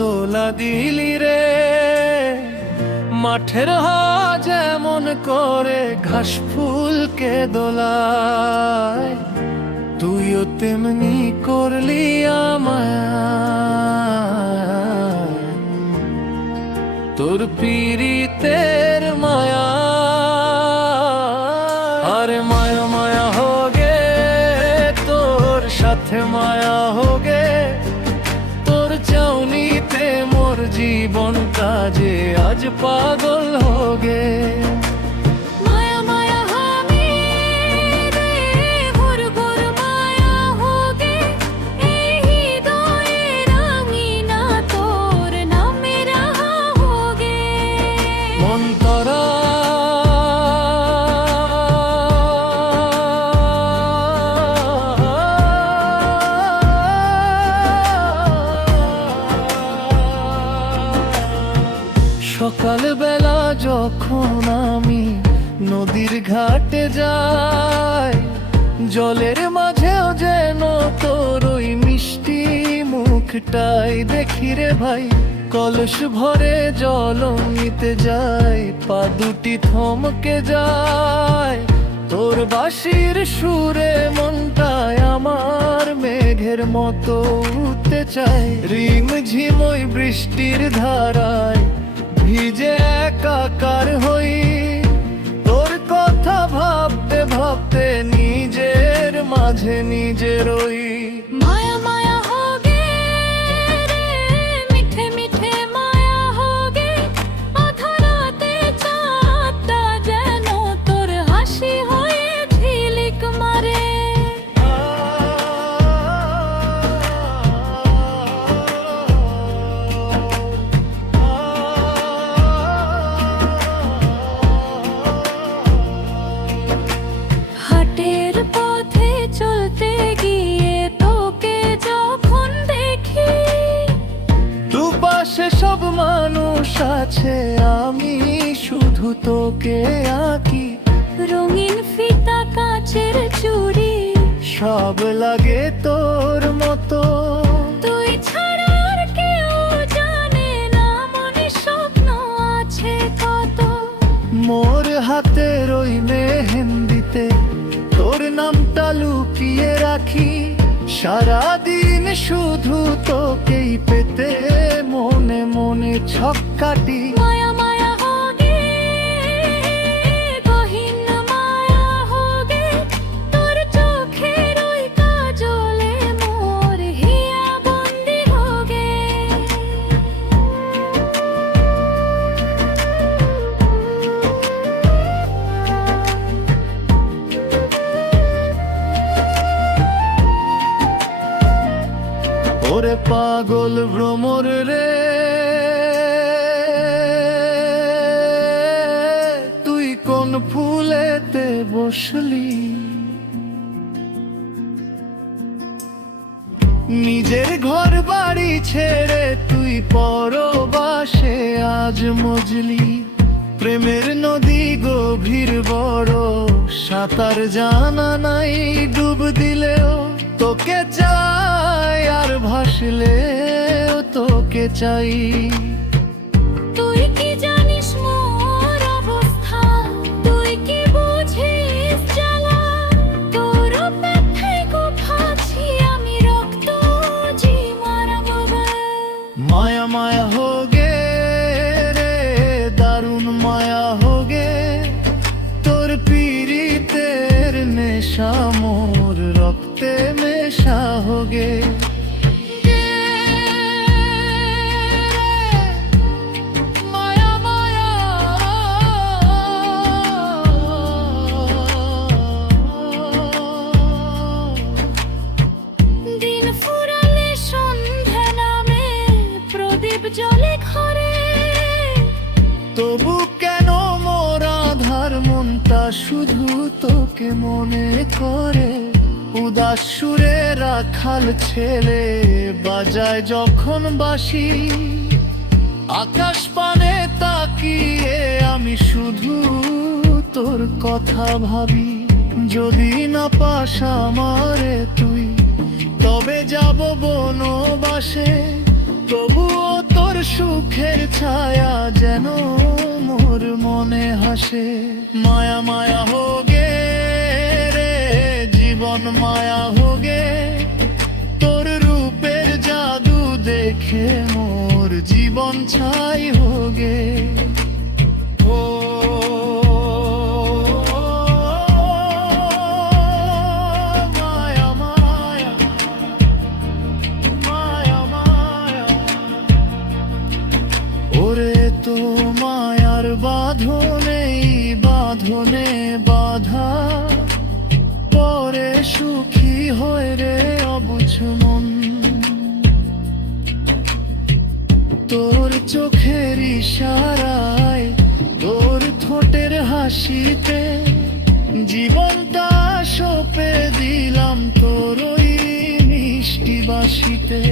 দোলা দিলি রে। মাঠের হাওয়া যেমন করে ঘাস ফুলকে দোলায়, তুইও তেমনি করলি আমায়। তোর পীড়িতের মায়া, আরে মায়া মায়া হোগে, তোর সাথে মায়া হোগে। তোর চাউনিতে মোর জীবনটা যে আজ পাগল হোগে। সকালবেলা যখন আমি নদীর ঘাটে যাই, জলের মাঝেও যেন তোর ওই মিষ্টি মুখটাই দেখি রে ভাই। কলস ভরে জল নিতে যাই, পা দুটি থমকে যায়। তোর বাঁশির সুরে মনটায় আমার মেঘের মতো উঠতে চায়। রিম ঝিম ওই বৃষ্টির ধারায় ভিজে একাকার হই, তোর কথা ভাবতে ভাবতে নিজের মাঝে নিজে রই। মায়া মায়া হোগে রে, মিঠে মিঠে মায়া হোগে। আধারাতে চাঁদটা যেন তোর হাসি হয়ে ঝিলিক মারে। হাটের পথে চলতে গিয়ে তোকে যখন দেখি, দুপাশে সব মানুষ আছে, আমি শুধু তোকে আঁকি। রঙিন ফিতা কাচের চুড়ি সব লাগে তোর মতো। তুই ছাড়া আর কেউ জানে না মনে স্বপ্ন আছে কত। মোর হাতের ওই মেহেন্দিতে তোর নামটা লুকিয়ে রাখি। সারাদিন শুধু তোকেই পেতে মনে মনে ছক্কাটি। মায়া মায়া হোগে, গহীন মায়া হোগে। তোর চোখের ওই কাজলে মোর হিয়া বন্দি হোগে। ওরে পাগল ভ্রমর রে, তুই কোন ফুলেতে বসলি? নিজের ঘর বাড়ি ছেড়ে তুই পরবাসে আজ মজলি। প্রেমের নদী গভীর বড়, সাঁতার জানা নাই, ডুব দিলেও তোকে চাই, আর ভাসলেও তোকে চাই। তুই কি জানিস মোর অবস্থা, তুই কি বুঝিস জ্বালা। তোর ব্যথায় গোফাছি আমি রক্ত জি মারাবো। মায়া মায়া হোগে রে, দারুণ মায়া হোগে। তোর পীড়িতের নেশা মোর রক্তে মেশা হোগে। মায়া মায়া দিন ফুরালে সন্ধ্যা নামে প্রদীপ জ্বলে ঘরে। তবু কেন মোর আধার মনটা শুধু তোকে মনে করে। উদাস সুরে রাখাল ছেলে বাজায় যখন বাঁশি, আকাশ পানে তাকিয়ে আমি শুধু তোর কথা ভাবি। যদি না পাস আমারে তুই, তবে যাব বনবাসে, তবুও ছায়া যেন মোর মনে হাসে। মায়া মায়া হোগে রে জীবন মায়া হোগে, তোর রূপের জাদু দেখে মোর জীবন ছাই হোগে। ও মায়া মায়া মায়া মায়া, ওরে তো মায়ার বাঁধনে বাঁধনে বাঁধা, পরে সুখী হয় রে অবুঝ মন। তোর চোখের ইশারায় তোর ঠোঁটের হাসিতে জীবনটা সঁপে দিলাম তোর ওই মিষ্টি বাঁশিতে।